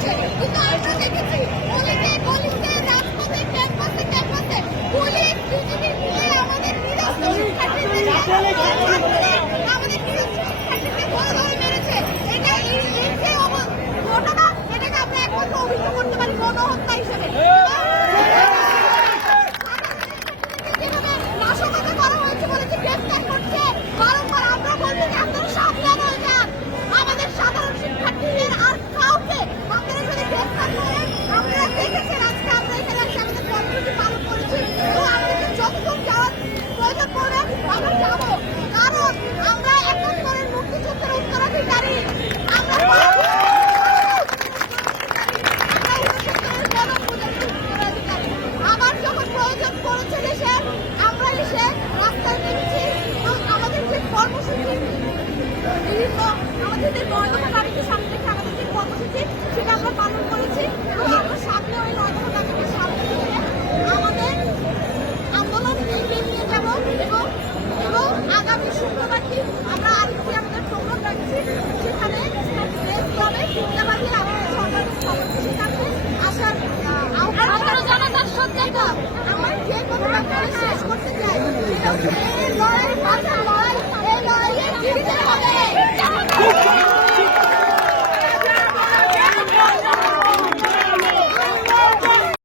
হয়েছে, কিন্তু আমরা দেখেছি গলিতে গলিতে রাজপথে ক্যাম্পাসে ক্যাম্পাসে পুলিশ বিজেপি মিলে আমাদের নিরস্ত্র শিক্ষার্থীদের আমাদের নিরস্ত্র শিক্ষার্থীদের ধরে ধরে মেরেছে। এটা এই যে ঘটনা, এটাকে আমরা একমাত্র অভিযোগ করতে পারি গণহত্যা হিসেবে। নাশকতা করা হয়েছে বলেছে, গ্রেফতার করছে বারংবার। আমরা বলছি যে আপনারা সাবধান হয়ে যান, আমাদের সাধারণ শিক্ষার্থীদের আর কাউকে আপনারা যদি গ্রেফতার করেন। আপনারা দেখেছেন আজকে আমরা এখানে এসে আমাদের কর্মসূচি পালন করেছি, তো আমাদেরকে যতদূর যাওয়ার প্রয়োজন পড়বে আমরা যাবো, কারণ আমরা ৭১-এর মুক্তিযুদ্ধের উত্তরাধিকারী। আমরা আবার যখন প্রয়োজন পড়েছে দেশের, আমরা এসে রাস্তায় নেমেছি এবং আমাদের যে কর্মসূচি বিভিন্ন আমাদের যে ৯ দফা দাবিকে সামনে রেখে আমাদের যে কর্মসূচি সেটা আমরা পালন করেছি এবং আমরা সামনে ওই ৯ দফা দাবিকে সামনে রেখে আমাদের আন্দোলন এগিয়ে নিয়ে যাব এবং আগামী শুক্রবারটি আমরা আরেকটি আমাদের প্রোগ্রাম রাখছি, সেখানে প্রেস ক্লাবে চিন্তাবাদী আমাদের সরকারের কর্মসূচি থাকবে আসার আহ্বান জানানোর সত্যি। আমার যে কথাটা শেষ করতে চাই সেটা হচ্ছে